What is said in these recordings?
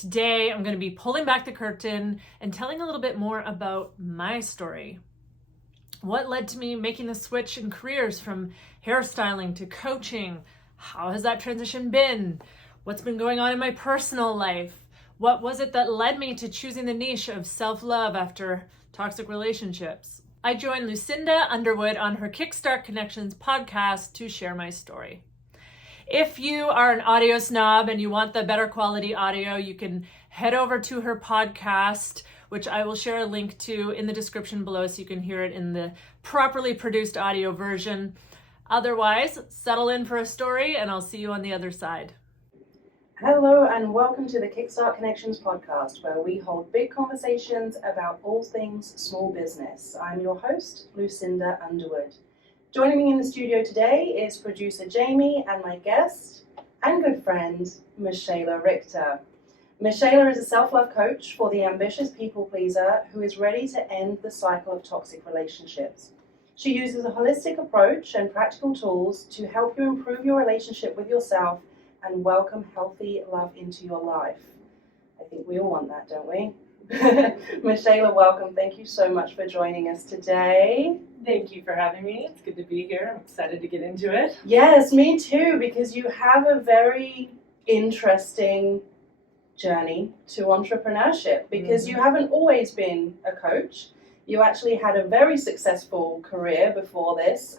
Today, I'm going to be pulling back the curtain and telling a little bit more about my story. What led to me making the switch in careers from hairstyling to coaching? How has that transition been? What's been going on in my personal life? What was it that led me to choosing the niche of self-love after toxic relationships? I joined Lucinda Underwood on her Kickstart Connections podcast to share my story. If you are an audio snob and you want the better quality audio, you can head over to her podcast, which I will share a link to in the description below so you can hear it in the properly produced audio version. Otherwise, settle in for a story and I'll see you on the other side. Hello and welcome to the Kickstart Connections Podcast, where we hold big conversations about all things small business. I'm your host, Lucinda Underwood. Joining me in the studio today is producer Jamie and my guest and good friend, Mischaela Richter. Mischaela is a self-love coach for the ambitious people pleaser who is ready to end the cycle of toxic relationships. She uses a holistic approach and practical tools to help you improve your relationship with yourself and welcome healthy love into your life. I think we all want that, don't we? Mischaela, welcome. Thank you so much for joining us today. Thank you for having me. It's good to be here. I'm excited to get into it. Yes, me too, because you have a very interesting journey to entrepreneurship, because you haven't always been a coach. You actually had a very successful career before this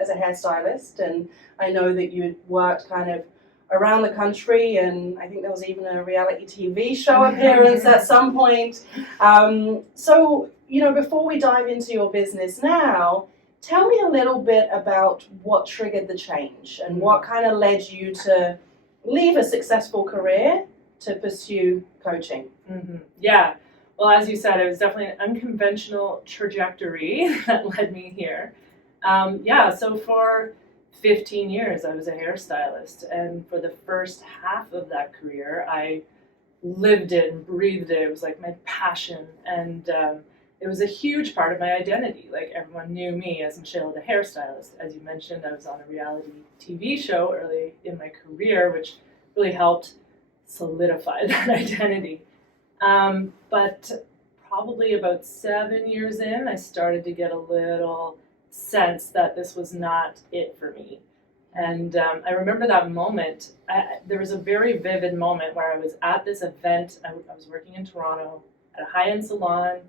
as a hairstylist, and I know that you worked kind of around the country, and I think there was even a reality TV show appearance at some point. So, before we dive into your business now, tell me a little bit about what triggered the change and what kind of led you to leave a successful career to pursue coaching. Mm-hmm. Yeah. Well, as you said, it was definitely an unconventional trajectory that led me here. So for 15 years, I was a hairstylist, and for the first half of that career, I lived it and breathed it. It was like my passion, and it was a huge part of my identity. Like, everyone knew me as Mischaela the hairstylist. As you mentioned, I was on a reality TV show early in my career, which really helped solidify that identity. But probably about 7 years in, I started to get a little sense that this was not it for me. And I remember that moment. There was a very vivid moment where I was at this event. I was working in Toronto at a high-end salon,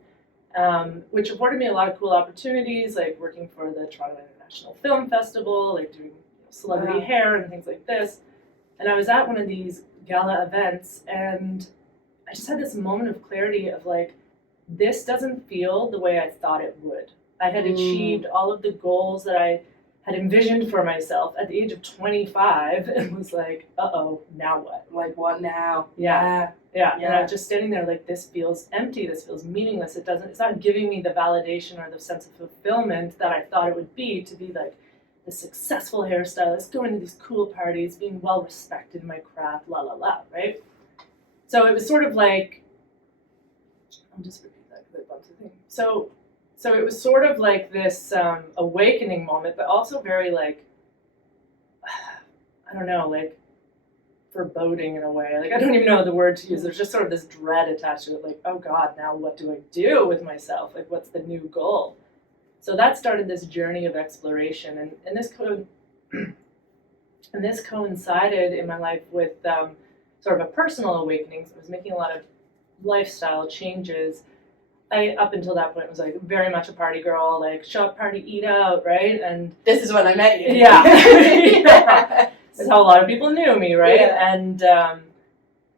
which afforded me a lot of cool opportunities, like working for the Toronto International Film Festival, like doing celebrity hair and things like this. And I was at one of these gala events, and I just had this moment of clarity of like, this doesn't feel the way I thought it would. I had achieved all of the goals that I had envisioned for myself at the age of 25, and was like, uh-oh, now what? Like, what now? Yeah. And I was just standing there like, this feels empty, this feels meaningless. It's not giving me the validation or the sense of fulfillment that I thought it would be to be like the successful hairstylist, going to these cool parties, being well respected in my craft, la la la, right? So it was sort of like, I'll just repeat that because I bumped the thing. So it was sort of like this awakening moment, but also very like, I don't know, like foreboding in a way. Like, I don't even know the word to use. There's just sort of this dread attached to it. Like, oh God, now what do I do with myself? Like, what's the new goal? So that started this journey of exploration. And this coincided in my life with sort of a personal awakening. So I was making a lot of lifestyle changes. Up until that point, was like very much a party girl, like show up, party, eat out, right? And this is when I met you. Yeah. That's how a lot of people knew me, right? Yeah. And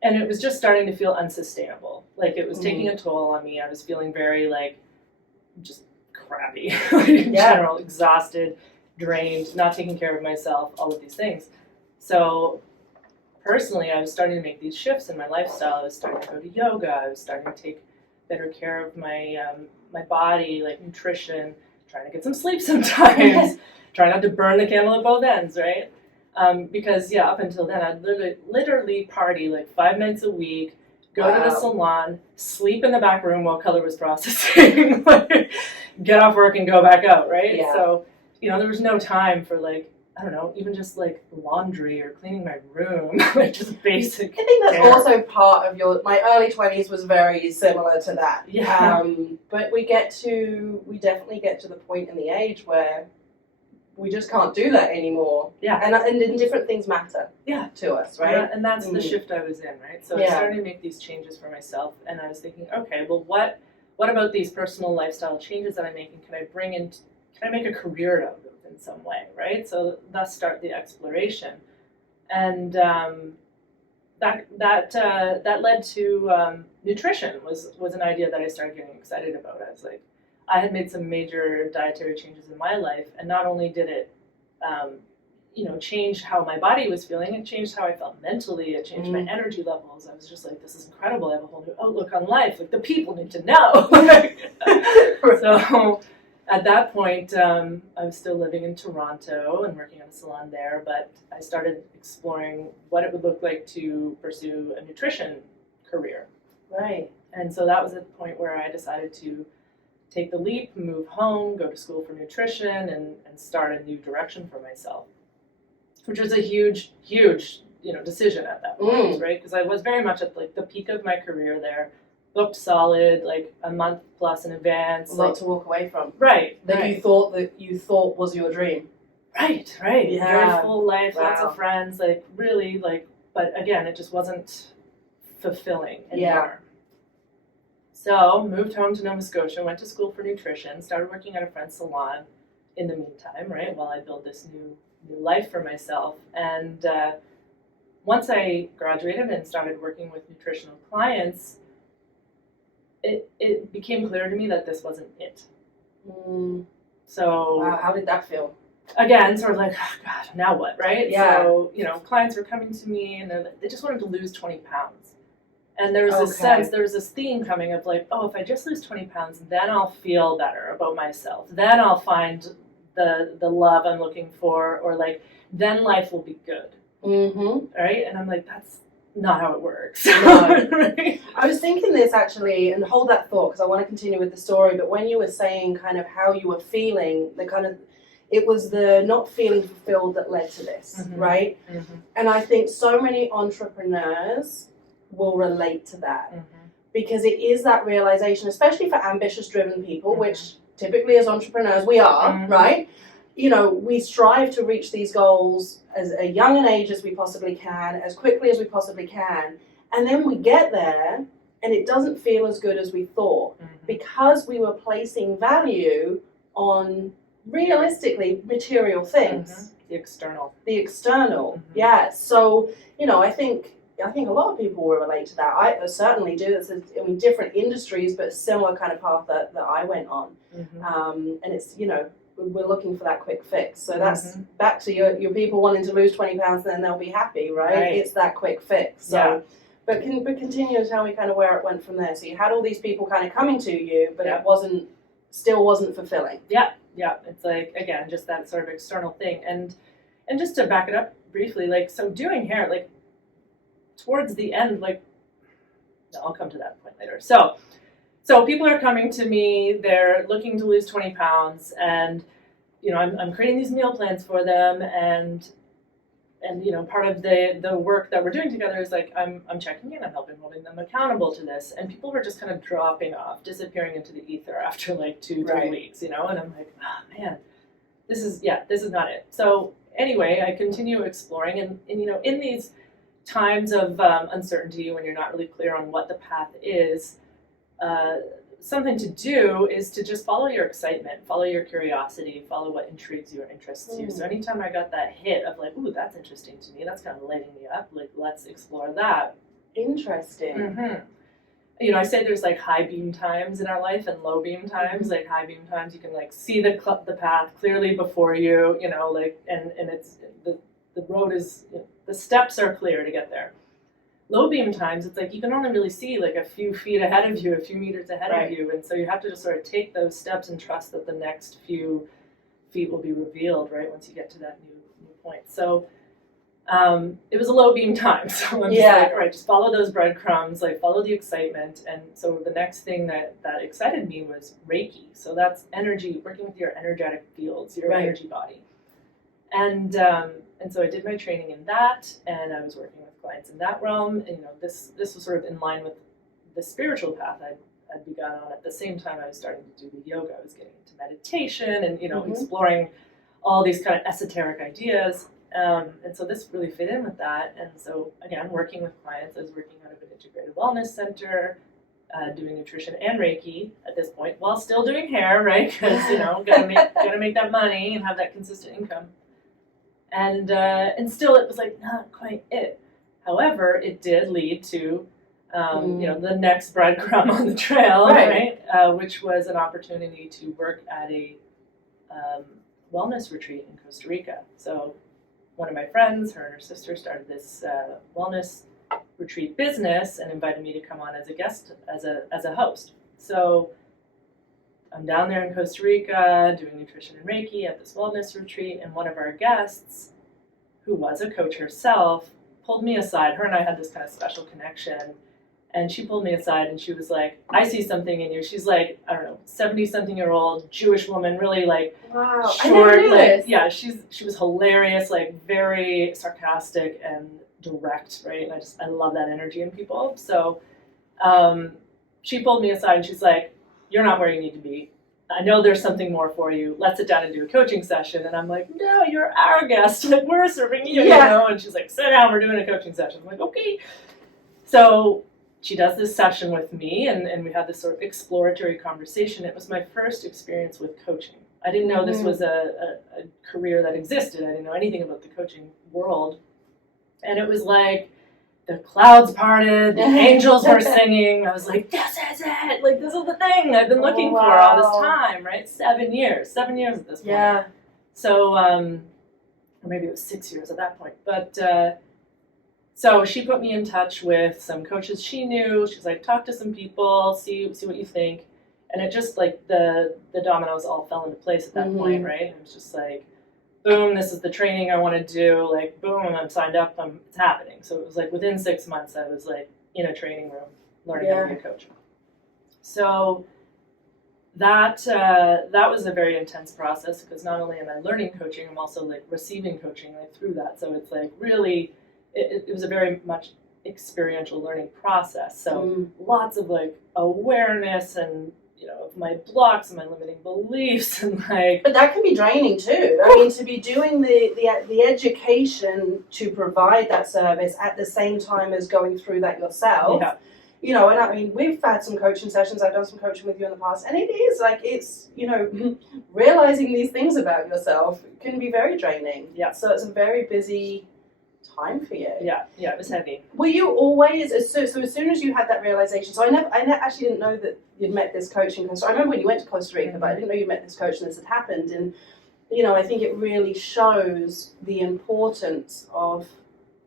it was just starting to feel unsustainable. Like, it was taking a toll on me. I was feeling very like just crappy in general, exhausted, drained, not taking care of myself, all of these things. So personally, I was starting to make these shifts in my lifestyle. I was starting to go to yoga. I was starting to take better care of my my body, like nutrition, trying to get some sleep sometimes, try not to burn the candle at both ends, right? Because up until then, I'd literally party like 5 nights a week, go to the salon, sleep in the back room while color was processing, get off work and go back out, right? Yeah. So, there was no time for like I don't know, even just like laundry or cleaning my room, like just basic. I think that's care. also part of my early 20s was very similar to that. Yeah. But we definitely get to the point in the age where we just can't do that anymore. Yeah. And different things matter to us, right? Yeah, and that's the shift I was in, right? So I started to make these changes for myself, and I was thinking, okay, well, what about these personal lifestyle changes that I'm making? Can I make a career out of them in some way, right? So thus start the exploration, and that led to nutrition was an idea that I started getting excited about. I was like, I had made some major dietary changes in my life, and not only did it, change how my body was feeling, it changed how I felt mentally, it changed my energy levels. I was just like, this is incredible. I have a whole new outlook on life. Like, the people need to know. So at that point, I was still living in Toronto and working in a salon there, but I started exploring what it would look like to pursue a nutrition career. Right. And so that was the point where I decided to take the leap, move home, go to school for nutrition, and start a new direction for myself, which was a huge decision at that point, right? Because I was very much at like the peak of my career there, booked solid, like a month plus in advance. A lot to walk away from. Right. That you thought was your dream. Right. Yeah. Very full life, Wow. lots of friends, like really like, but again, it just wasn't fulfilling anymore. So moved home to Nova Scotia, went to school for nutrition, started working at a friend's salon in the meantime, right, while I build this new life for myself. And once I graduated and started working with nutritional clients, it became clear to me that this wasn't it. So wow, how did that feel? Again, sort of like, oh God, now what, right? Yeah. So, clients were coming to me and they just wanted to lose 20 pounds. And there was this theme coming of like, oh, if I just lose 20 pounds, then I'll feel better about myself. Then I'll find the love I'm looking for, or like, then life will be good. Right? And I'm like, that's not how it works. No. Right? I was thinking this actually, and hold that thought because I want to continue with the story, but when you were saying kind of how you were feeling, it was the not feeling fulfilled that led to this, right? And I think so many entrepreneurs will relate to that because it is that realization, especially for ambitious driven people, which typically as entrepreneurs we are, right? We strive to reach these goals as a young an age as we possibly can, as quickly as we possibly can, and then we get there and it doesn't feel as good as we thought because we were placing value on realistically material things. The external. Yeah. So, I think a lot of people will relate to that. I certainly do. It's in different industries, but similar kind of path that I went on. And it's, we're looking for that quick fix. So that's back to your people wanting to lose 20 pounds and then they'll be happy, right? It's that quick fix. So, but continue to tell me kind of where it went from there. So you had all these people kind of coming to you, but it still wasn't fulfilling. Yeah. It's like, again, just that sort of external thing. And just to back it up briefly, like, so doing hair, like, towards the end, like, no, I'll come to that point later. So people are coming to me, they're looking to lose 20 pounds, and, I'm creating these meal plans for them, and part of the work that we're doing together is like, I'm checking in, I'm holding them accountable to this, and people were just kind of dropping off, disappearing into the ether after like 2-3 weeks, and I'm like, oh man, this is not it. So anyway, I continue exploring, and in these times of uncertainty when you're not really clear on what the path is, something to do is to just follow your excitement, follow your curiosity, follow what intrigues you or interests you. So anytime I got that hit of like, ooh, that's interesting to me, that's kind of lighting me up, like, let's explore that. Interesting. I say there's like high beam times in our life and low beam times. Like high beam times, you can like see the path clearly before you, like, and it's the road is, the steps are clear to get there. Low beam times, it's like you can only really see like a few feet ahead of you, a few meters ahead of you, and so you have to just sort of take those steps and trust that the next few feet will be revealed, right, once you get to that new point. So it was a low beam time, so I'm just like, all right, just follow those breadcrumbs, like follow the excitement. And so the next thing that excited me was Reiki. So that's energy, working with your energetic fields, your energy body. And so I did my training in that, and I was working with clients in that realm. And this was sort of in line with the spiritual path I'd begun on. At the same time, I was starting to do the yoga. I was getting into meditation and exploring all these kind of esoteric ideas. And so this really fit in with that. And so again, working with clients, I was working out of an integrated wellness center, doing nutrition and Reiki at this point, while still doing hair, right? Because gotta make that money and have that consistent income. And still, it was like not quite it. However, it did lead to the next breadcrumb on the trail, right? Which was an opportunity to work at a wellness retreat in Costa Rica. So one of my friends, her and her sister, started this wellness retreat business and invited me to come on as a guest, as a host. So I'm down there in Costa Rica doing nutrition and Reiki at this wellness retreat, and one of our guests, who was a coach herself, pulled me aside. Her and I had this kind of special connection, and she pulled me aside and she was like, I see something in you. She's like, I don't know, 70-something-year-old Jewish woman, really like wow. short. I never knew this. Yeah, she was hilarious, like very sarcastic and direct, right? And I love that energy in people. So she pulled me aside and she's like, you're not where you need to be. I know there's something more for you. Let's sit down and do a coaching session. And I'm like, no, you're our guest. Like, we're serving you, And she's like, sit down, we're doing a coaching session. I'm like, okay. So she does this session with me, and we had this sort of exploratory conversation. It was my first experience with coaching. I didn't know this was a career that existed. I didn't know anything about the coaching world. And it was like, the clouds parted, the angels were singing. I was like, this is it. Like, this is the thing I've been looking for all this time, right? 7 years at this point. Yeah. So, or maybe it was 6 years at that point. But so she put me in touch with some coaches she knew. She's like, talk to some people, see what you think. And it just like the dominoes all fell into place at that point, right? And it was just like, boom, this is the training I want to do. Like, boom, I'm signed up. It's happening. So it was like within 6 months, I was like in a training room learning how to be a coach. So that was a very intense process, because not only am I learning coaching, I'm also like receiving coaching like through that. So it's like really, it was a very much experiential learning process. So lots of like awareness and of my blocks and my limiting beliefs and like. But that can be draining too. I mean, to be doing the education to provide that service at the same time as going through that yourself. Yeah. And I mean, we've had some coaching sessions. I've done some coaching with you in the past, and it is like it's realizing these things about yourself can be very draining. Yeah. So it's a very busy time for you. Yeah, it was heavy. Were you always so as soon as you had that realization? So I actually didn't know that you'd met this coach in Costa Rica. I remember when you went to Costa Rica, but I didn't know you met this coach and this had happened. And I think it really shows the importance of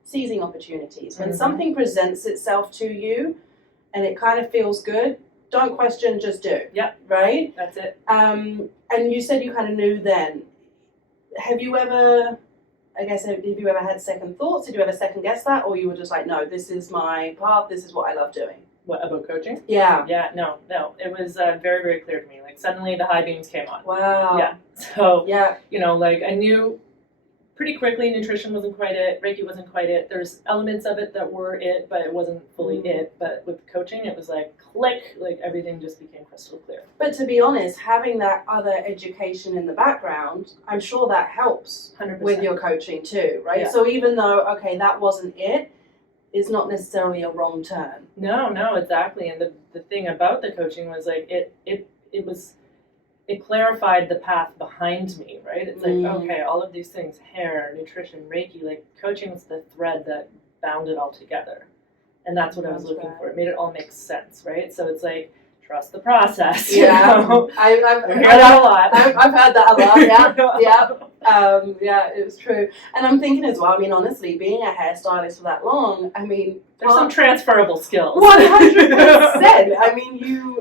seizing opportunities. When something presents itself to you and it kind of feels good, don't question, just do. Yeah, right. That's it. And you said you kind of knew then. Have you ever had second thoughts? Did you ever second guess that? Or you were just like, no, this is my path, this is what I love doing? What, about coaching? Yeah. Yeah, no. It was very, very clear to me. Like, suddenly the high beams came on. Wow. Yeah. So, yeah. Like I knew pretty quickly nutrition wasn't quite it, Reiki wasn't quite it. There's elements of it that were it, but it wasn't fully it. But with coaching, it was like click, like everything just became crystal clear. But to be honest, having that other education in the background, I'm sure that helps 100%. With your coaching too, right? Yeah. So even though, okay, that wasn't it, it's not necessarily a wrong turn. No, exactly. And the thing about the coaching was like it clarified the path behind me, right? It's like, okay, all of these things, hair, nutrition, Reiki, like coaching was the thread that bound it all together. And that's what I was looking for. It made it all make sense, right? So it's like, trust the process. Yeah. I've heard that a lot. I've heard that a lot, yeah. Yeah, it was true. And I'm thinking as well, I mean, honestly, being a hairstylist for that long, I mean... There's some transferable skills. 100%. I mean,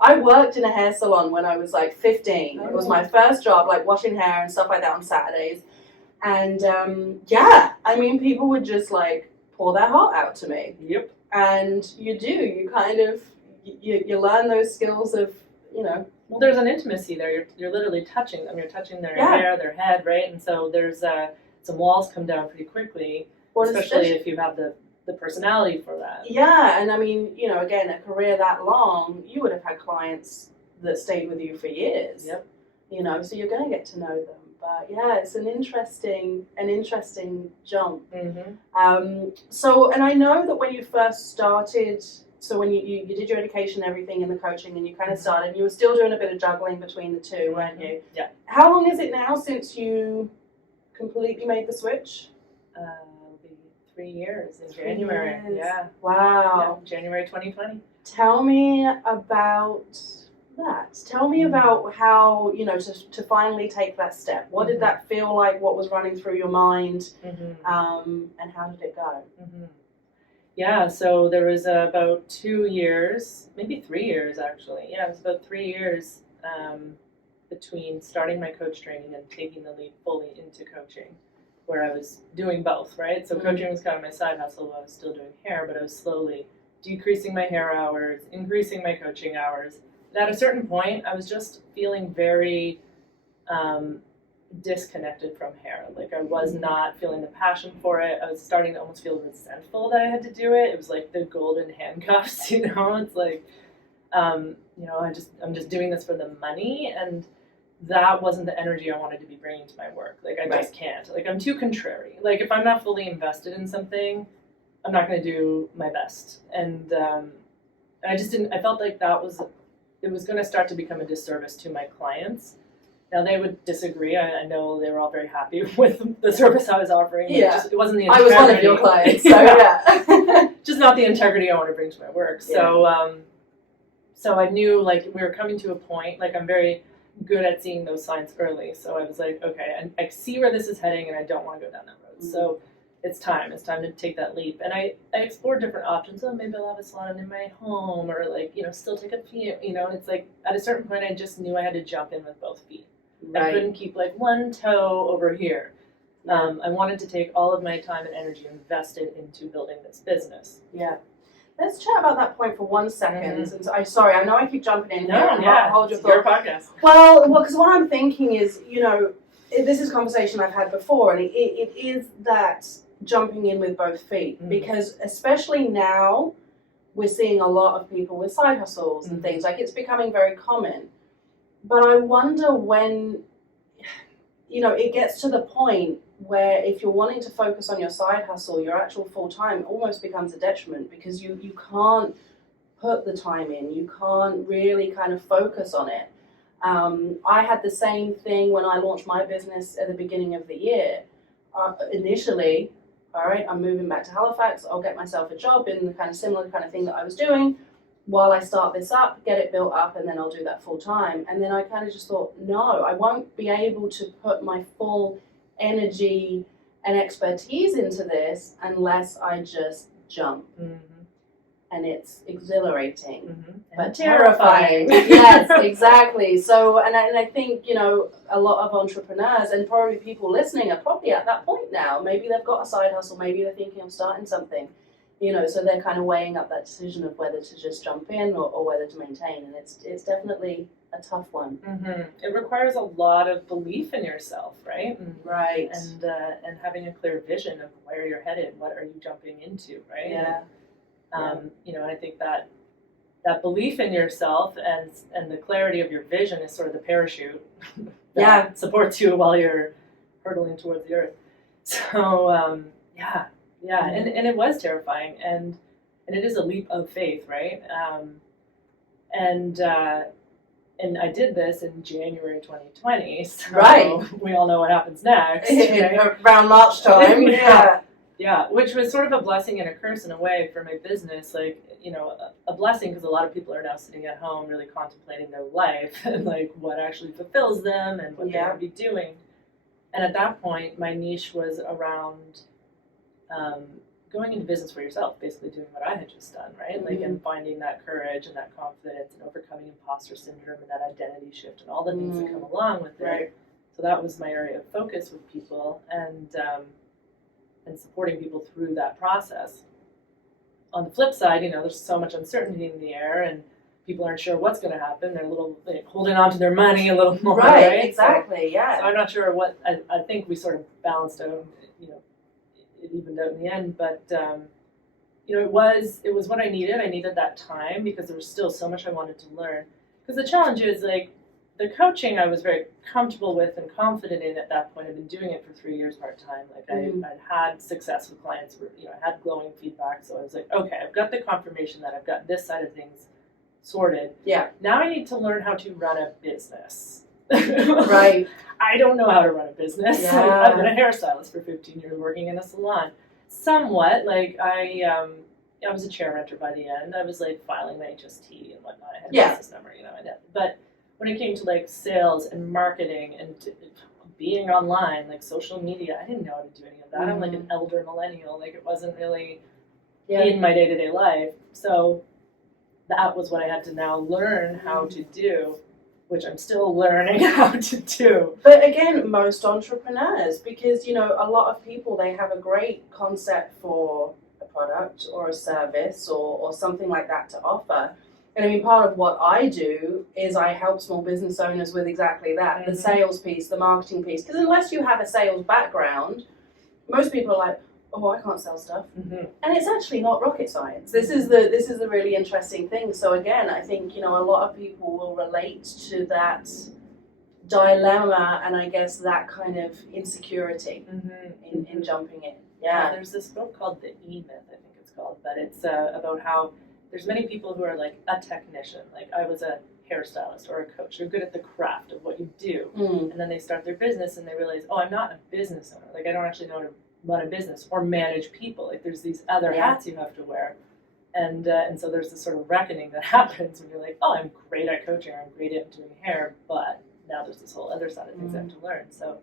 I worked in a hair salon when I was like 15. It was my first job, like washing hair and stuff like that on Saturdays. And I mean, people would just like pour their heart out to me. Yep. And you kind of, you learn those skills of Well, there's an intimacy there. You're literally touching them. You're touching their Yeah. hair, their head, right? And so there's some walls come down pretty quickly, Well, especially if you have the personality for that. Yeah, and I mean, again, a career that long, you would have had clients that stayed with you for years. Yep. So you're going to get to know them. But yeah, it's an interesting jump. Mm-hmm. And I know that when you first started, so when you did your education and everything and the coaching and you kind of started, you were still doing a bit of juggling between the two, weren't you? Yeah. How long is it now since you completely made the switch? It'll be 3 years in January. 3 years. Yeah. Wow. Yeah, January 2020. Tell me about that. Tell me about how, to finally take that step. What did that feel like? What was running through your mind? And how did it go? Yeah, so there was about 2 years, maybe 3 years actually. Yeah, it was about 3 years between starting my coach training and taking the leap fully into coaching, where I was doing both, right? So coaching was kind of my side hustle while I was still doing hair, but I was slowly decreasing my hair hours, increasing my coaching hours. And at a certain point, I was just feeling very disconnected from hair. Like I was not feeling the passion for it. I was starting to almost feel resentful that I had to do it. It was like the golden handcuffs, It's like, I'm just doing this for the money, and that wasn't the energy I wanted to be bringing to my work. Like I just can't. Like I'm too contrary. Like if I'm not fully invested in something, I'm not going to do my best. And I just didn't. I felt like it was going to start to become a disservice to my clients. Now they would disagree. I know they were all very happy with the service I was offering. Yeah, it wasn't the I integrity. was one of your clients, so yeah. Just not the integrity I want to bring to my work. Yeah. So I knew like we were coming to a point. Like I'm very good at seeing those signs early. So I was like, okay, I see where this is heading, and I don't want to go down that road. So it's time to take that leap. And I explored different options. So maybe I'll have a salon in my home, or like still take a fee. And it's like at a certain point, I just knew I had to jump in with both feet. Right. I couldn't keep like one toe over here. I wanted to take all of my time and energy invested into building this business. Yeah. Let's chat about that point for 1 second. And sorry, I know I keep jumping in here. Hold your thought. Your podcast. Well, because what I'm thinking is, this is a conversation I've had before, and it is that jumping in with both feet. Because especially now, we're seeing a lot of people with side hustles and things. Like, it's becoming very common. But I wonder when, it gets to the point where if you're wanting to focus on your side hustle, your actual full-time almost becomes a detriment, because you can't put the time in. You can't really kind of focus on it. I had the same thing when I launched my business at the beginning of the year. Initially, all right, I'm moving back to Halifax. I'll get myself a job in the kind of similar kind of thing that I was doing while I start this up, get it built up, and then I'll do that full time. And then I kind of just thought, no, I won't be able to put my full energy and expertise into this unless I just jump. And it's exhilarating, but terrifying. Yes, exactly. So, and I think, a lot of entrepreneurs and probably people listening are probably at that point now. Maybe they've got a side hustle, maybe they're thinking of starting something. So they're kind of weighing up that decision of whether to just jump in or whether to maintain, and it's definitely a tough one. It requires a lot of belief in yourself, right? Right. And having a clear vision of where you're headed, what are you jumping into, right? Yeah. And I think that belief in yourself and the clarity of your vision is sort of the parachute that supports you while you're hurtling towards the earth. So and it was terrifying, and it is a leap of faith, right? And I did this in January 2020, so we all know what happens next. Right? Around March time. Yeah, which was sort of a blessing and a curse in a way for my business. Like, a blessing because a lot of people are now sitting at home really contemplating their life and like what actually fulfills them and what they want to be doing. And at that point, my niche was around going into business for yourself, basically doing what I had just done, right? Like, and finding that courage and that confidence and overcoming imposter syndrome and that identity shift and all the things that come along with it. Right. So that was my area of focus with people and supporting people through that process. On the flip side, there's so much uncertainty in the air, and people aren't sure what's going to happen. They're holding on to their money a little more, right? Exactly, yeah. So I'm not sure what, I think we sort of balanced out, it evened out in the end, but, it was what I needed. I needed that time because there was still so much I wanted to learn. Because the challenge is, the coaching I was very comfortable with and confident in at that point. I'd been doing it for 3 years part-time. I'd had success with clients where, I had glowing feedback. So I was like, okay, I've got the confirmation that I've got this side of things sorted. Yeah. Now I need to learn how to run a business. Right. I don't know how to run a business. Yeah. I've been a hairstylist for 15 years working in a salon. Somewhat, I was a chair renter by the end. I was filing my HST and whatnot. I had a business number, but when it came to sales and marketing and being online, social media, I didn't know how to do any of that. Mm-hmm. I'm an elder millennial. It wasn't really in my day-to-day life. So that was what I had to now learn how to do, which I'm still learning how to do. But again, most entrepreneurs, because, a lot of people, they have a great concept for a product or a service or something like that to offer. And I mean, part of what I do is I help small business owners with exactly that, the sales piece, the marketing piece. Because unless you have a sales background, most people are like, oh, I can't sell stuff. Mm-hmm. And it's actually not rocket science. This is the really interesting thing. So again, I think, a lot of people will relate to that dilemma and I guess that kind of insecurity in jumping in. Yeah. There's this book called The E-Myth, I think it's called, but it's about how there's many people who are a technician. I was a hairstylist or a coach. They're good at the craft of what you do. And then they start their business and they realize, oh, I'm not a business owner. I don't actually know how to run a business or manage people. There's these other hats you have to wear. And so there's this sort of reckoning that happens when you're like, oh, I'm great at coaching, I'm great at doing hair, but now there's this whole other side of things I have to learn. So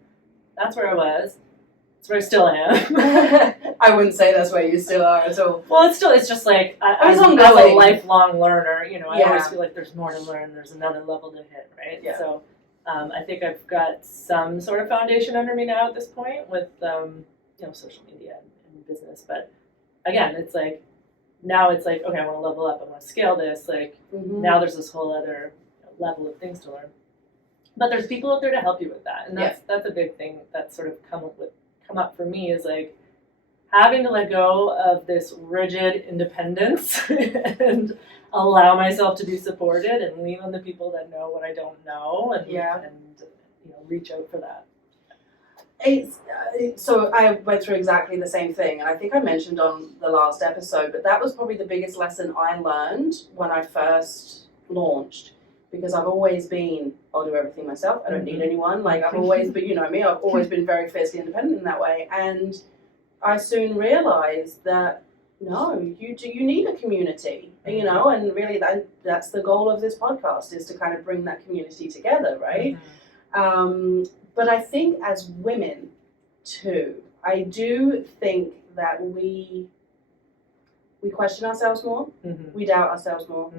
that's where I was. That's where I still am. I wouldn't say that's where you still are at all. Well, it's just as a lifelong learner, I always feel like there's more to learn, there's another level to hit, right? Yeah. So I think I've got some sort of foundation under me now at this point with social media and business. But again, it's now it's okay, I want to level up, I want to scale this. Now there's this whole other level of things to learn. But there's people out there to help you with that. And that's a big thing that's sort of come up for me is having to let go of this rigid independence and allow myself to be supported and lean on the people that know what I don't know and reach out for that. So I went through exactly the same thing, and I think I mentioned on the last episode, but that was probably the biggest lesson I learned when I first launched, because I've always been, I'll do everything myself, I don't need anyone, I've always been, me, I've always been very fiercely independent in that way, and I soon realized that no, you need a community, and really that's the goal of this podcast, is to kind of bring that community together, right? But I think as women too, I do think that we question ourselves more, we doubt ourselves more,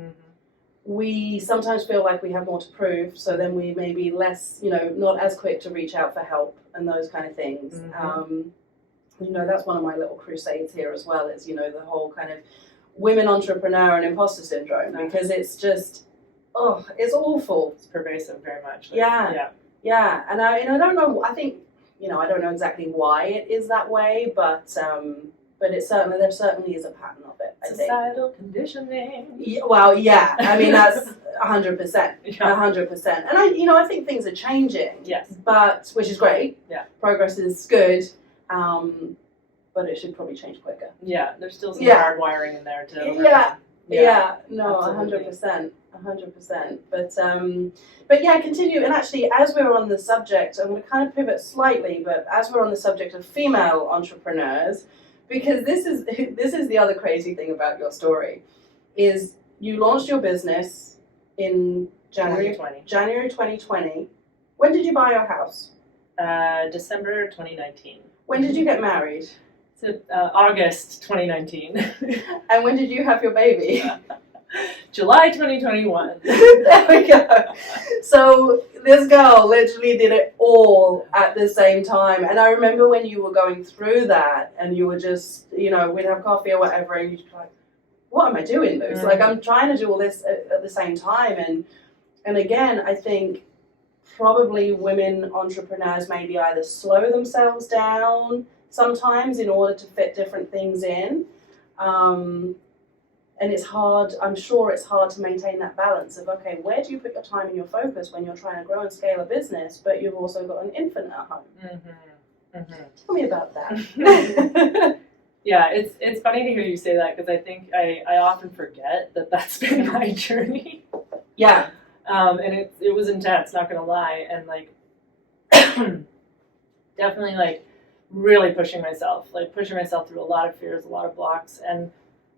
we sometimes feel like we have more to prove, so then we may be less, not as quick to reach out for help and those kind of things. That's one of my little crusades here as well, is, the whole kind of women entrepreneur and imposter syndrome, because it's just, it's awful. It's pervasive very much. Yeah, and I don't know. I think I don't know exactly why it is that way, but there certainly is a pattern of it. Societal conditioning. Yeah, well, yeah. I mean, that's 100%, 100%. And I think things are changing. Yes. But which is great. Yeah. Progress is good. But it should probably change quicker. Yeah, there's still some hard wiring in there too. No, 100%. 100%. But yeah, continue. And actually, as we're on the subject, I'm going to kind of pivot slightly, but as we're on the subject of female entrepreneurs, because this is the other crazy thing about your story, is you launched your business in January 2020. When did you buy your house? December 2019. When did you get married? So, August 2019. And when did you have your baby? July 2021. There we go. So this girl literally did it all at the same time. And I remember when you were going through that and you were just, we'd have coffee or whatever, and you'd be like, what am I doing, Luce? I'm trying to do all this at at the same time. And again, I think probably women entrepreneurs maybe either slow themselves down sometimes in order to fit different things in. And it's hard, I'm sure it's hard to maintain that balance of, okay, where do you put your time and your focus when you're trying to grow and scale a business, but you've also got an infant at home? Tell me about that. Yeah, it's funny to hear you say that, because I think I often forget that that's been my journey. Yeah. And it was intense, not gonna lie, and like definitely like really pushing myself through a lot of fears, a lot of blocks, and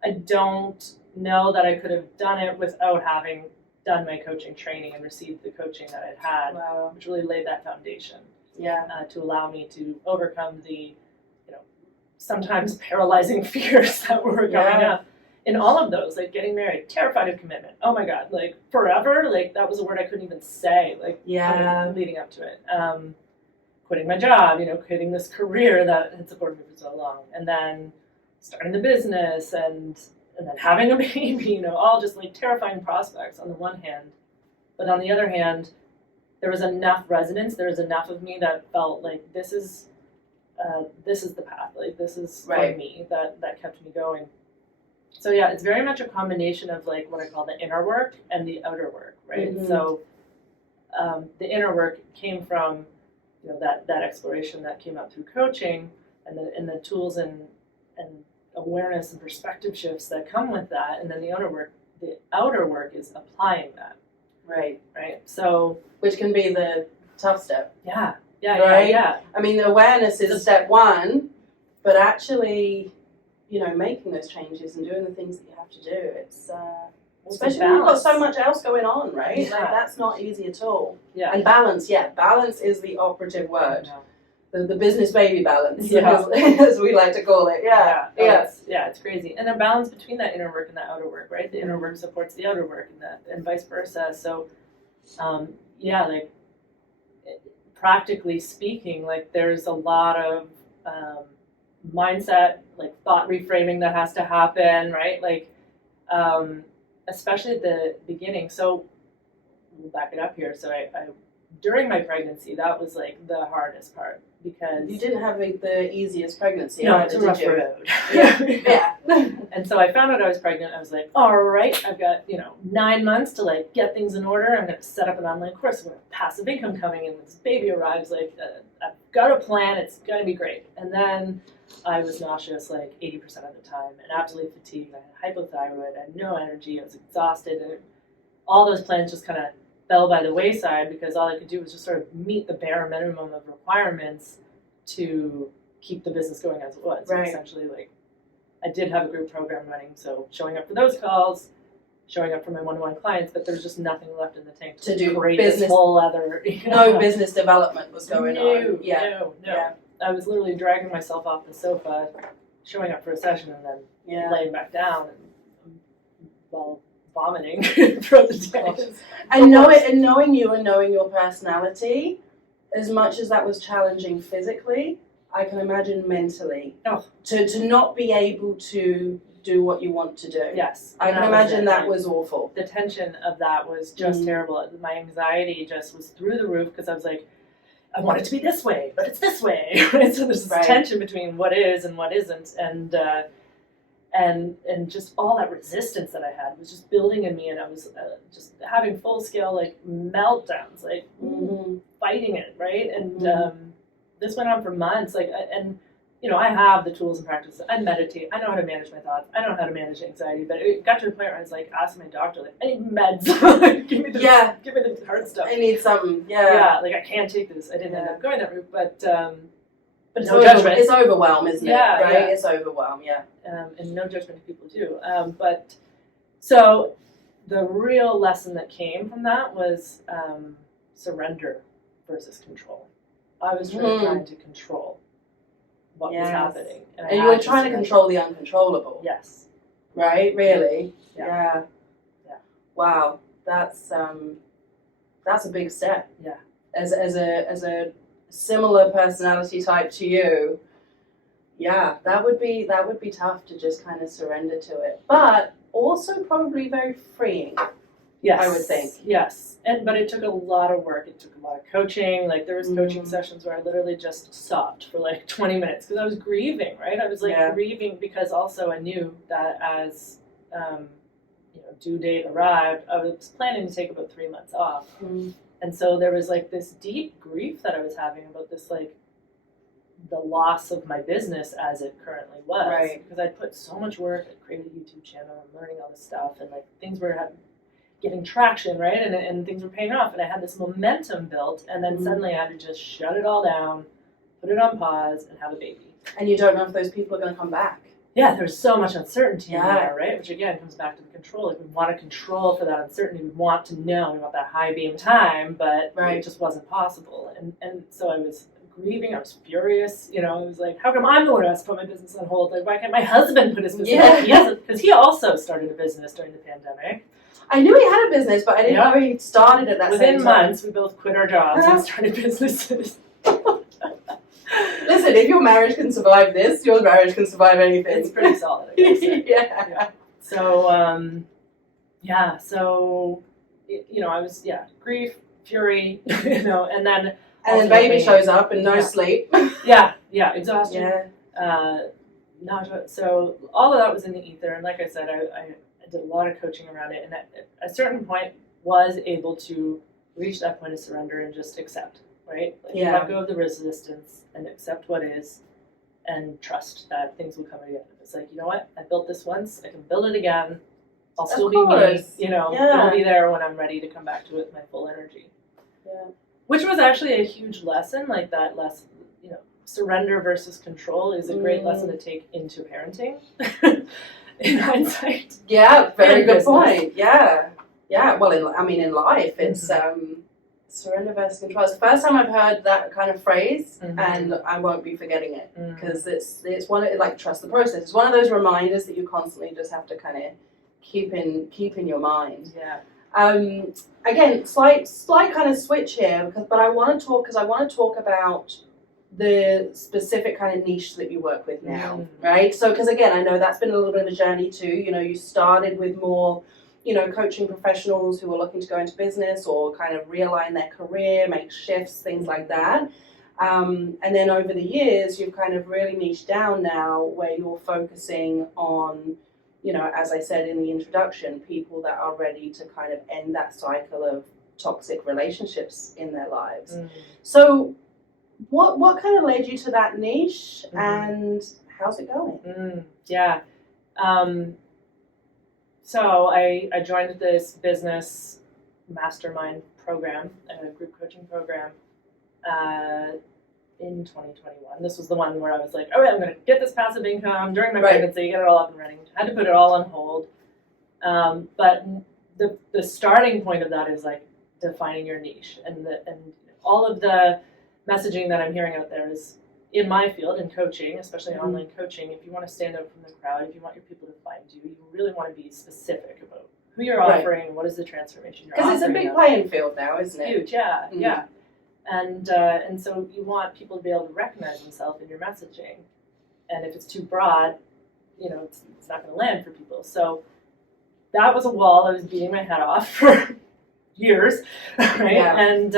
I don't know that I could have done it without having done my coaching training and received the coaching that I'd had, Wow. which really laid that foundation. Yeah. To allow me to overcome the, sometimes paralyzing fears that were coming up. In all of those, like getting married, terrified of commitment. Oh my God, like forever, like that was a word I couldn't even say, like leading up to it. Quitting my job, quitting this career that had supported me for so long, and then starting the business and then having a baby, all just like terrifying prospects on the one hand. But on the other hand, there was enough resonance, there was enough of me that felt like this is the path, like this is for me, that kept me going. So yeah, it's very much a combination of like what I call the inner work and the outer work, right? Mm-hmm. So the inner work came from that exploration that came up through coaching, and the tools and awareness and perspective shifts that come with that, and then the outer work is applying that. Right. So which can be the tough step. Yeah. I mean, the awareness is step one, but actually, making those changes and doing the things that you have to do, it's especially when you've got so much else going on, right? Yeah. Like that's not easy at all. Yeah. And balance is the operative word. The business baby balance, as we like to call it. It's crazy. And a balance between that inner work and that outer work, right? The inner work supports the outer work, and vice versa. So, practically speaking, like there's a lot of mindset, like thought reframing that has to happen, right? Like, especially at the beginning. So we'll back it up here. So I during my pregnancy, that was like the hardest part, because you didn't have the easiest pregnancy. No, it's a rough road. Yeah. And so I found out I was pregnant. I was like, all right, I've got 9 months to like get things in order. I'm going to set up an online course. I'm going to have passive income coming in when this baby arrives. Like I've got a plan. It's going to be great. And then I was nauseous like 80% of the time and absolutely fatigued. I had hypothyroid. I had no energy. I was exhausted, and all those plans just kind of fell by the wayside, because all I could do was just sort of meet the bare minimum of requirements to keep the business going as it was. Right. Essentially, like I did have a group program running, so showing up for those calls, showing up for my one-on-one clients, but there was just nothing left in the tank to do create business. This whole other no business development was going on. No. I was literally dragging myself off the sofa, showing up for a session, and then laying back down while vomiting throughout the day. And knowing you and knowing your personality, as much as that was challenging physically, I can imagine mentally to not be able to do what you want to do. Yes. I can imagine that was awful. The tension of that was just terrible. My anxiety just was through the roof, because I was like, I want it to be this way, but it's this way. So there's this tension between what is and what isn't, and just all that resistance that I had was just building in me, and I was just having full scale like meltdowns, like fighting it, right? And this went on for months. Like, and I have the tools and practices. I meditate. I know how to manage my thoughts. I know how to manage anxiety. But it got to a point where I was like asking my doctor, like, I need meds. give me the hard stuff. I need something. Yeah. Like I can't take this. I didn't end up going that route, but it's no judgment. It's overwhelm, isn't it? Yeah, right. Yeah. It's overwhelm. Yeah. And no judgment if people do. But so the real lesson that came from that was surrender versus control. I was trying to control what was happening. And you were trying to control the uncontrollable. Yes. Right? Really? Yeah. Wow. That's a big step. Yeah. As a similar personality type to you, that would be tough to just kind of surrender to it. But also probably very freeing. Yes. I would think. Yes. But it took a lot of work. It took a lot of coaching. Like there was coaching sessions where I literally just sobbed for like 20 minutes because I was grieving, right? I was like grieving because also I knew that as due date arrived, I was planning to take about 3 months off. And so there was like this deep grief that I was having about this, like the loss of my business as it currently was. Right. Because I'd put so much work, I created a YouTube channel and learning all this stuff, and like things were getting traction, right? And things were paying off, and I had this momentum built, and then suddenly I had to just shut it all down, put it on pause, and have a baby. And you don't know if those people are going to come back. Yeah, there's so much uncertainty in there, right? Which again comes back to the control. Like we want to control for that uncertainty. We want to know. We want that high beam time, but it just wasn't possible. And so I was grieving. I was furious. It was like, how come I'm the one who has to put my business on hold? Like, why can't my husband put his business on hold? Because he also started a business during the pandemic. I knew he had a business, but I didn't know he started at that same time. Within months, we both quit our jobs and started businesses. Listen, if your marriage can survive this, your marriage can survive anything. It's pretty solid, I guess. Yeah. So, I was, grief, fury, and then... And then baby shows up and no sleep. Exhaustion. So all of that was in the ether, and like I said, I did a lot of coaching around it, and at a certain point was able to reach that point of surrender and just accept, right? Like let go of the resistance and accept what is, and trust that things will come together. It's like, you know what? I built this once. I can build it again. I'll still be me. It'll be there when I'm ready to come back to it with my full energy. Yeah. Which was actually a huge lesson, like that lesson, surrender versus control is a great lesson to take into parenting in hindsight. Yeah, very good point. Yeah. Yeah, well, in life, it's surrender versus control. It's the first time I've heard that kind of phrase, and I won't be forgetting it, because it's one of, like, trust the process. It's one of those reminders that you constantly just have to kind of keep in your mind. Yeah. Again, slight kind of switch here, but I want to talk about the specific kind of niche that you work with now, right? So, because again, I know that's been a little bit of a journey too. You started with more, coaching professionals who are looking to go into business or kind of realign their career, make shifts, things like that. And then over the years, you've kind of really niched down now, where you're focusing on, as I said in the introduction, people that are ready to kind of end that cycle of toxic relationships in their lives. So what kind of led you to that niche, and how's it going? So I joined this business mastermind program, a group coaching program, in 2021. This was the one where I was like, I'm going to get this passive income during my pregnancy, get it all up and running. I had to put it all on hold. But the starting point of that is like defining your niche, and all of the messaging that I'm hearing out there is, in my field, in coaching, especially online coaching, if you want to stand out from the crowd, if you want your people to find you, you really want to be specific about who you're offering, what is the transformation you're offering. Because it's a big playing field now, isn't it? Huge, yeah. And so you want people to be able to recognize themselves in your messaging. And if it's too broad, it's not going to land for people. So that was a wall I was beating my head off for years, right? Yeah. And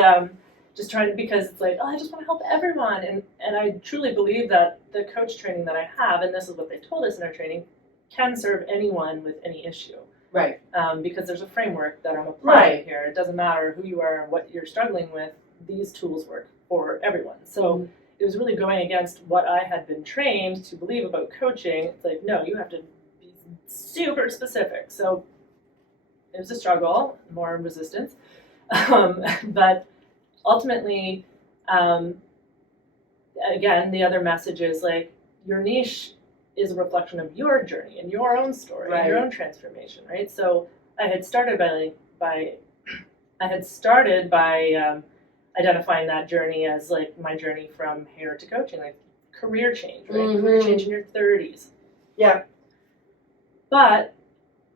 just trying to, because it's like, I just want to help everyone. And I truly believe that the coach training that I have, and this is what they told us in our training, can serve anyone with any issue. Right. Because there's a framework that I'm applying here. It doesn't matter who you are and what you're struggling with. These tools work for everyone. So it was really going against what I had been trained to believe about coaching. It's like, no, you have to be super specific. So it was a struggle, more resistance. But ultimately, again, the other message is like, your niche is a reflection of your journey and your own story, and your own transformation, right? So I had started by identifying that journey as like my journey from hair to coaching, like career change, right? Career change in your 30s. Yeah. But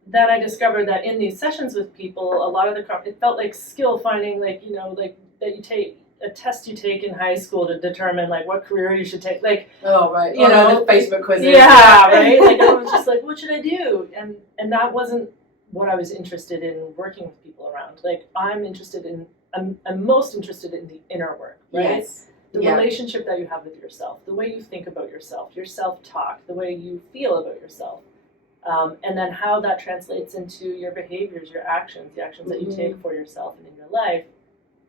then I discovered that in these sessions with people, a lot of it felt like skill finding, like, like that you take a test you take in high school to determine like what career you should take. Like, the Facebook quizzes. Yeah, right? Like everyone's just like, what should I do? And that wasn't what I was interested in working with people around. Like I'm most interested in the inner work, right? Yes. The relationship that you have with yourself, the way you think about yourself, your self-talk, the way you feel about yourself, and then how that translates into your behaviors, your actions, the actions that you take for yourself and in your life,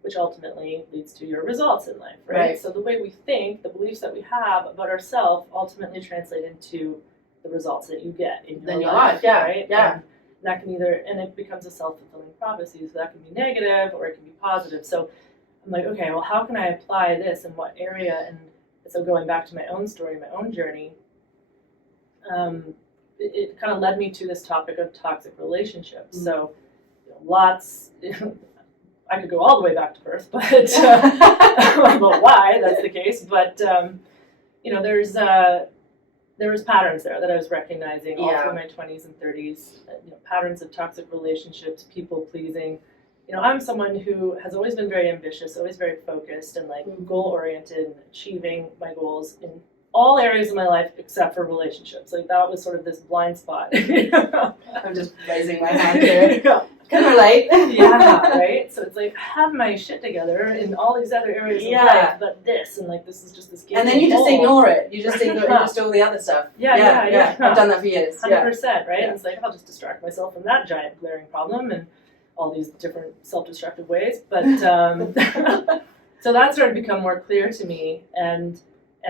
which ultimately leads to your results in life, right? So the way we think, the beliefs that we have about ourselves ultimately translate into the results that you get in your life, right? And that can and it becomes a self-fulfilling prophecy, so that can be negative or it can be positive. So I'm like, okay, well, how can I apply this in what area? And so going back to my own story, my own journey, it kind of led me to this topic of toxic relationships. So lots, I could go all the way back to birth, but about why that's the case. But there was patterns there that I was recognizing all through my 20s and 30s. Patterns of toxic relationships, people pleasing. I'm someone who has always been very ambitious, always very focused and like goal oriented, and achieving my goals in all areas of my life except for relationships. Like that was sort of this blind spot. I'm just raising my hand here. Can relate. Right? So it's like, I have my shit together in all these other areas of life, but this, and like this is just this game. And then you just ignore it. You just ignore you just do all the other stuff. Yeah. I've done that for years. 100%, right? And it's like, I'll just distract myself from that giant glaring problem and all these different self-destructive ways. But so that started to become more clear to me, and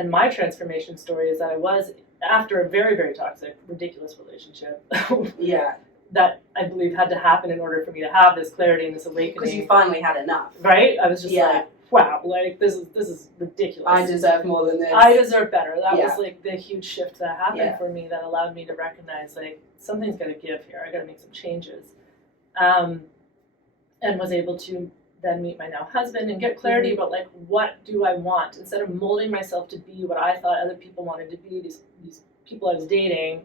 my transformation story is that I was, after a very, very toxic, ridiculous relationship, that I believe had to happen in order for me to have this clarity and this awakening. Because you finally had enough. Right? I was just like, wow, like this is ridiculous. I deserve more than this. I deserve better. That was like the huge shift that happened for me that allowed me to recognize like something's got to give here. I got to make some changes. And was able to then meet my now husband and get clarity about like, what do I want? Instead of molding myself to be what I thought other people wanted to be, these people I was dating,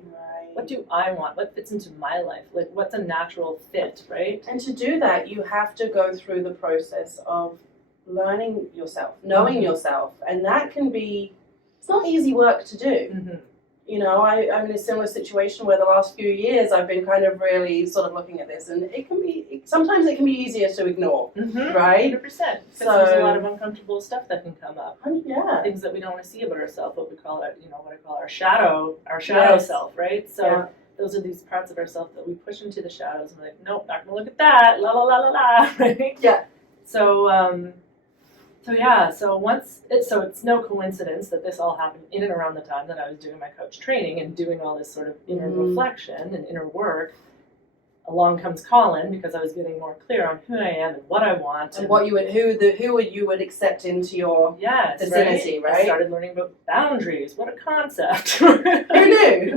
what do I want? What fits into my life? Like, what's a natural fit, right? And to do that, you have to go through the process of learning yourself, knowing yourself. And that can be, it's not easy work to do. I'm in a similar situation where the last few years I've been kind of really sort of looking at this, and sometimes it can be easier to ignore, right? 100%. Because there's a lot of uncomfortable stuff that can come up. Things that we don't want to see about ourselves, what we call it, what I call our shadow self, right? So those are these parts of ourselves that we push into the shadows, and we're like, nope, not gonna look at that, la la la la la, right? So it's no coincidence that this all happened in and around the time that I was doing my coach training and doing all this sort of inner reflection and inner work. Along comes Colin, because I was getting more clear on who I am and what I want, and what you would, who you would accept into your vicinity, right? I started learning about boundaries. What a concept! Who knew?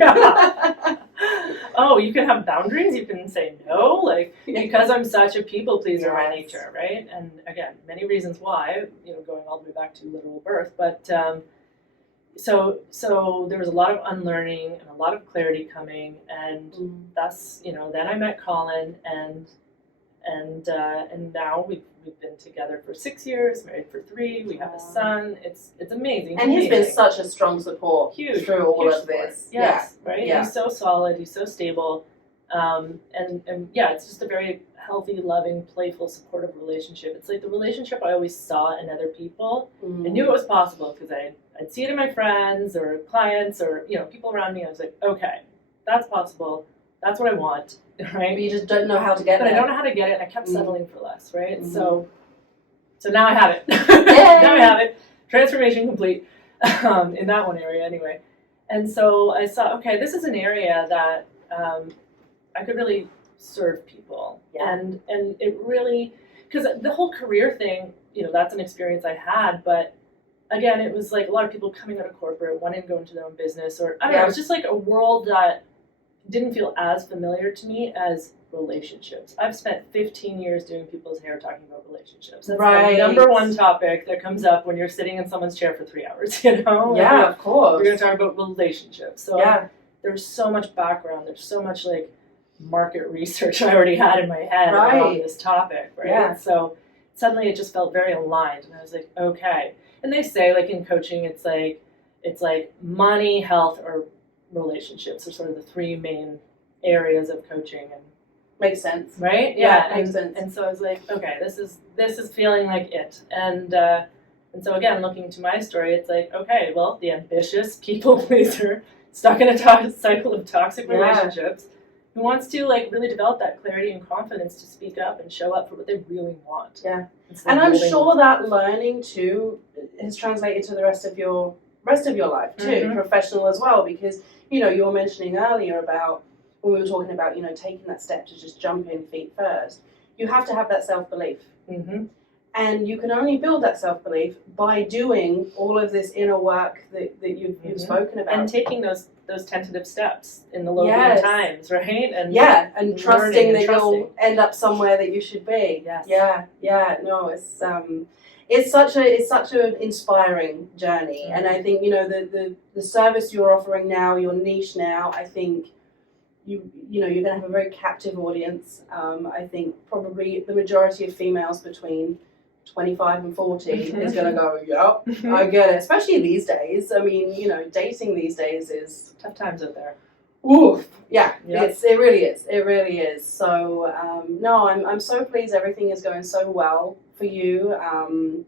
Oh, you can have boundaries. You can say no, like because I'm such a people pleaser by nature, right? And again, many reasons why. Going all the way back to literal birth, but. So there was a lot of unlearning and a lot of clarity coming, and thus, then I met Colin, and now we've been together for 6 years, married for 3. We have a son. It's amazing. And he's been such a strong support through all of this. Yes, right. He's so solid. He's so stable, and it's just a very healthy, loving, playful, supportive relationship. It's like the relationship I always saw in other people. I knew it was possible because I'd see it in my friends or clients or people around me. I was like, okay, that's possible. That's what I want, right? But you just don't know how to get it. But I don't know how to get it, and I kept settling for less, right? So now I have it. Now I have it. Transformation complete in that one area anyway. And so I saw, okay, this is an area that I could really serve people, and it really, because the whole career thing, that's an experience I had, but again, it was like a lot of people coming out of corporate, wanting to go into their own business, or I don't know, it was just like a world that didn't feel as familiar to me as relationships. I've spent 15 years doing people's hair, talking about relationships. That's the number one topic that comes up when you're sitting in someone's chair for 3 hours, of course. We're going to talk about relationships. So there's so much background, there's so much like market research I already had in my head around this topic, right? So suddenly it just felt very aligned, and I was like, okay. And they say, like in coaching, it's like money, health, or relationships are sort of the 3 main areas of coaching. Makes sense. Right? Yeah, makes sense. And so I was like, okay, this is feeling like it. And so again, looking to my story, it's like, okay, well, the ambitious people pleaser stuck in a cycle of toxic relationships, who wants to like really develop that clarity and confidence to speak up and show up for what they really want. Yeah. And I'm sure that learning too has translated to the rest of your life too, professional as well, because you were mentioning earlier about when we were talking about taking that step to just jump in feet first. You have to have that self-belief. And you can only build that self-belief by doing all of this inner work that you've spoken about. And taking those tentative steps in the low-being times, right? And trusting that you'll end up somewhere that you should be. Yes. Yeah. No, it's such an inspiring journey. And I think, the service you're offering now, your niche now, I think you're going to have a very captive audience. I think probably the majority of females between 25 and 40 is going to go, yep, I get it. Especially these days. I mean, dating these days is tough times out there. Oof. Yeah. Yep. It really is. It really is. So, no, I'm so pleased everything is going so well for you.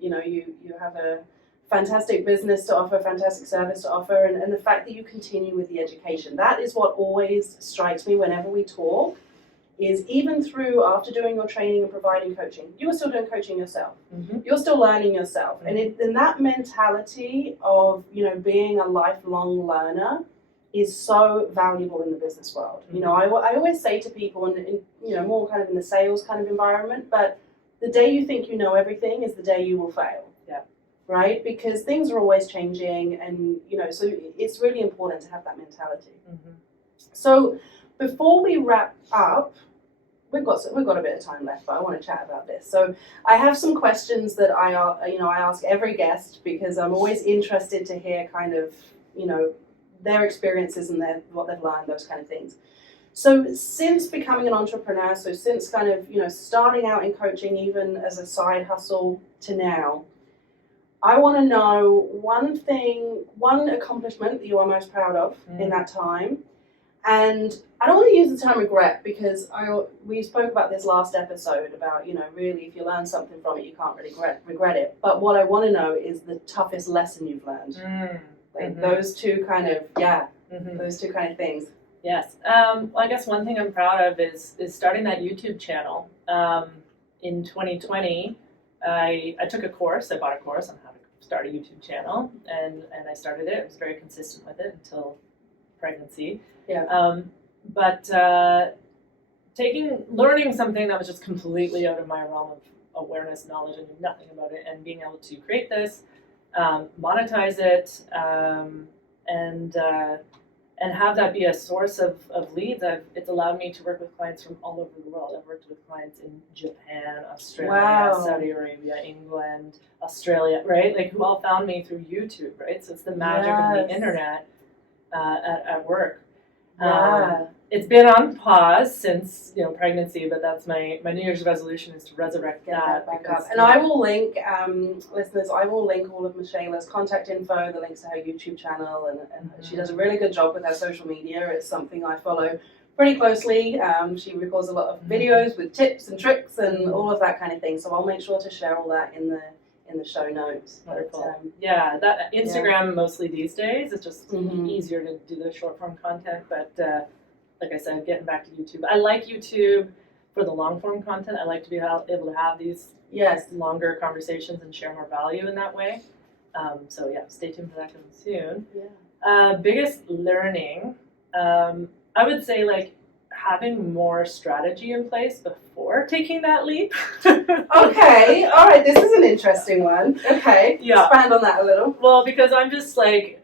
You have a fantastic business to offer, fantastic service to offer, and the fact that you continue with the education. That is what always strikes me whenever we talk. Is even through after doing your training and providing coaching, you are still doing coaching yourself. You're still learning yourself, and that mentality of being a lifelong learner is so valuable in the business world. I always say to people, and more kind of in the sales kind of environment, but the day you think you know everything is the day you will fail. Yeah. Right, because things are always changing, and so it's really important to have that mentality. So before we wrap up. We've got a bit of time left, but I want to chat about this. So I have some questions that I ask every guest, because I'm always interested to hear kind of their experiences and what they've learned, those kind of things. So since becoming an entrepreneur, since kind of starting out in coaching, even as a side hustle to now, I want to know one accomplishment that you are most proud of in that time. And I don't want to use the term regret, because we spoke about this last episode about, really if you learn something from it, you can't really regret it. But what I want to know is the toughest lesson you've learned. Those two kind of, those two kind of things. Yes. Well, I guess one thing I'm proud of is starting that YouTube channel. In 2020, I took a course. I bought a course on how to start a YouTube channel, and I started it. I was very consistent with it until pregnancy. Yeah. But learning something that was just completely out of my realm of awareness, knowledge, and knew nothing about it, and being able to create this, monetize it, and have that be a source of leads. It's allowed me to work with clients from all over the world. I've worked with clients in Japan, Australia, Saudi Arabia, England, Australia, right? Like, who all found me through YouTube, right? So it's the magic of the internet at work. It's been on pause since pregnancy, but that's my New Year's resolution is to resurrect that back up. And I will link, listeners, I will link all of Mischaela's contact info, the links to her YouTube channel, and she does a really good job with her social media. It's something I follow pretty closely. She records a lot of videos with tips and tricks and all of that kind of thing. So I'll make sure to share all that in the show notes. Wonderful. That Instagram mostly these days, it's just easier to do the short form content, but like I said, getting back to YouTube. I like YouTube for the long form content. I like to be able to have these longer conversations and share more value in that way. So stay tuned for that coming soon. Biggest learning, I would say like having more strategy in place before taking that leap. Okay, all right, this is an interesting one. Okay, expand on that a little. Well, because I'm just like,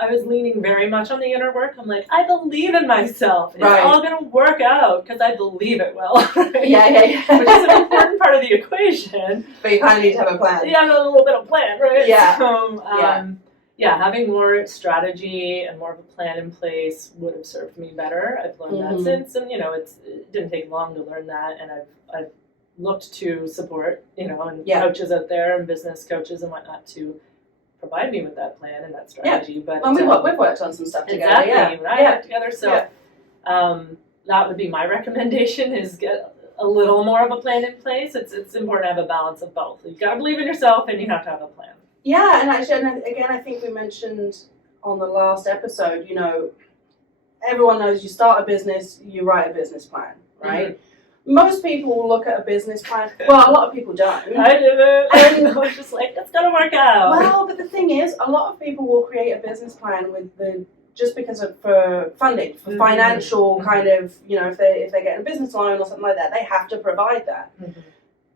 I was leaning very much on the inner work. I'm like, I believe in myself. It's all going to work out because I believe it will. Right? Yeah. Which is an important part of the equation. But you kind of need to have a plan. Yeah, a little bit of plan, right? Yeah. So, having more strategy and more of a plan in place would have served me better. I've learned that since, and it didn't take long to learn that, and I've looked to support, and coaches out there and business coaches and whatnot to provide me with that plan and that strategy. But we've worked on some stuff together. Exactly. Worked together. So, that would be my recommendation, is get a little more of a plan in place. It's important to have a balance of both. You've got to believe in yourself and you have to have a plan. Yeah, and actually, and again, I think we mentioned on the last episode, everyone knows you start a business, you write a business plan, right? Mm-hmm. Most people will look at a business plan. Well, a lot of people don't. I didn't. I was just like, it's going to work out. Well, but the thing is, a lot of people will create a business plan just because for funding, for financial kind of, if they get a business loan or something like that, they have to provide that. Mm-hmm.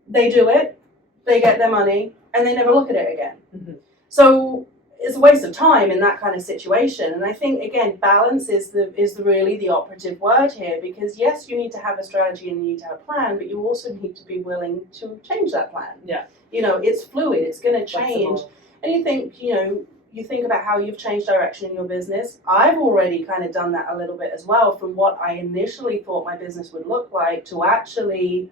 They do it, they get their money, and they never look at it again. Mm-hmm. So it's a waste of time in that kind of situation. And I think, again, balance is really the operative word here, because yes, you need to have a strategy and you need to have a plan, but you also need to be willing to change that plan. Yeah. It's fluid, it's going to change. Flexible. And you think about how you've changed direction in your business. I've already kind of done that a little bit as well, from what I initially thought my business would look like to actually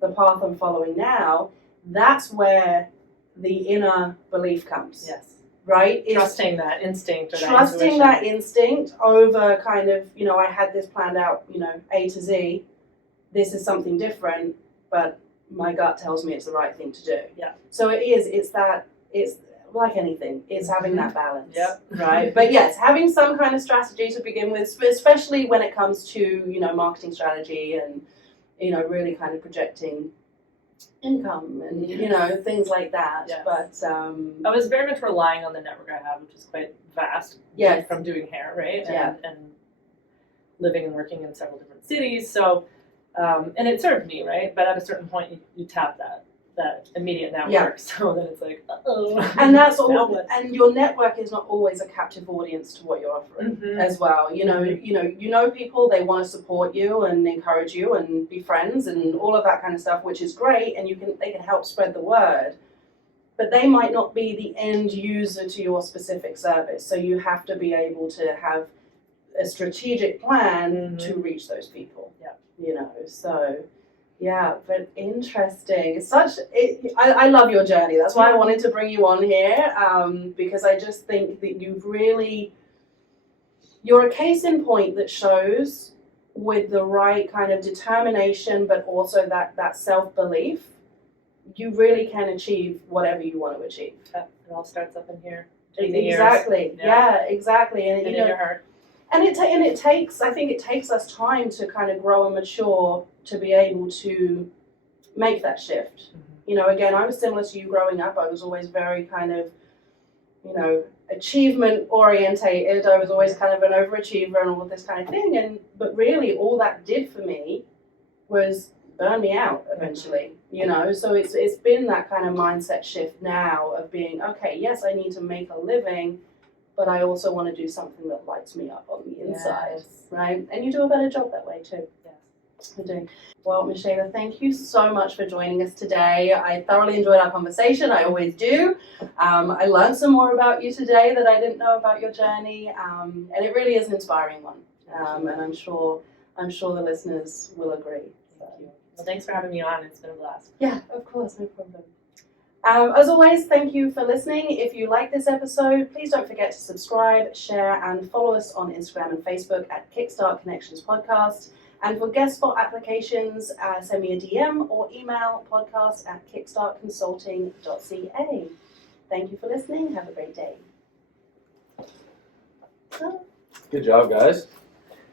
the path I'm following now. That's where the inner belief comes. Yes. Right? Trusting that instinct. Trusting that instinct over kind of, I had this planned out, A to Z. This is something different, but my gut tells me it's the right thing to do. Yeah. So it's like anything, it's having that balance. Yep. Right? But yes, having some kind of strategy to begin with, especially when it comes to, marketing strategy and, really kind of projecting income and things like that. Yes. But I was very much relying on the network I have, which is quite vast. Yes. From doing hair, right? Yeah. And living and working in several different cities. So and it served me, right? But at a certain point you tap that immediate network. Yeah. So then it's like, uh-oh. And that's all. And your network is not always a captive audience to what you're offering as well. You know people, they want to support you and encourage you and be friends and all of that kind of stuff, which is great. And they can help spread the word, but they might not be the end user to your specific service. So you have to be able to have a strategic plan to reach those people. Yeah. So. Yeah, but interesting. I love your journey. That's why I wanted to bring you on here, because I just think that you're a case in point that shows, with the right kind of determination, but also that self-belief, you really can achieve whatever you want to achieve. It all starts up in here. Exactly. Yeah, exactly. And in your heart. And it takes us time to kind of grow and mature to be able to make that shift. Mm-hmm. Again, I was similar to you growing up. I was always very kind of, achievement orientated. I was always kind of an overachiever and all of this kind of thing. But really all that did for me was burn me out eventually, So it's been that kind of mindset shift now of being, okay, yes, I need to make a living, but I also want to do something that lights me up on the inside, right? And you do a better job that way too. Yes, I do. Well, Mischaela, thank you so much for joining us today. I thoroughly enjoyed our conversation. I always do. I learned some more about you today that I didn't know about your journey, and it really is an inspiring one. And I'm sure the listeners will agree. Thank you. Well, thanks for having me on. It's been a blast. Yeah, of course, no problem. As always, thank you for listening. If you like this episode, please don't forget to subscribe, share, and follow us on Instagram and Facebook at Kickstart Connections Podcast. And for guest spot applications, send me a DM or email podcast@kickstartconsulting.ca. Thank you for listening. Have a great day. Good job, guys.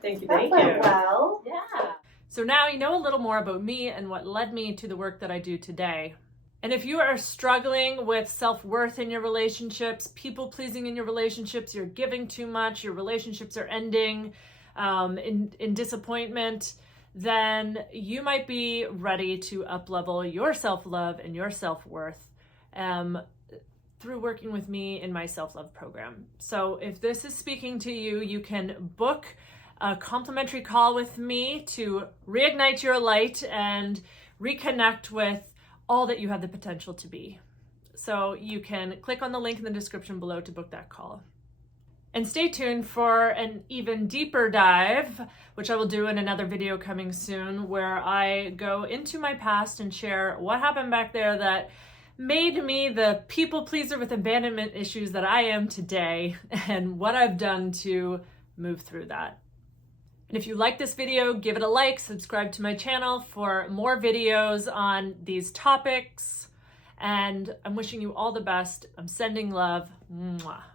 Thank you. That went well. Yeah. So now you know a little more about me and what led me to the work that I do today. And if you are struggling with self-worth in your relationships, people-pleasing in your relationships, you're giving too much, your relationships are ending in disappointment, then you might be ready to up-level your self-love and your self-worth through working with me in my self-love program. So if this is speaking to you, you can book a complimentary call with me to reignite your light and reconnect with all that you have the potential to be. So you can click on the link in the description below to book that call. And stay tuned for an even deeper dive, which I will do in another video coming soon, where I go into my past and share what happened back there that made me the people pleaser with abandonment issues that I am today, and what I've done to move through that. And if you like this video, give it a like, subscribe to my channel for more videos on these topics. And I'm wishing you all the best. I'm sending love. Mwah.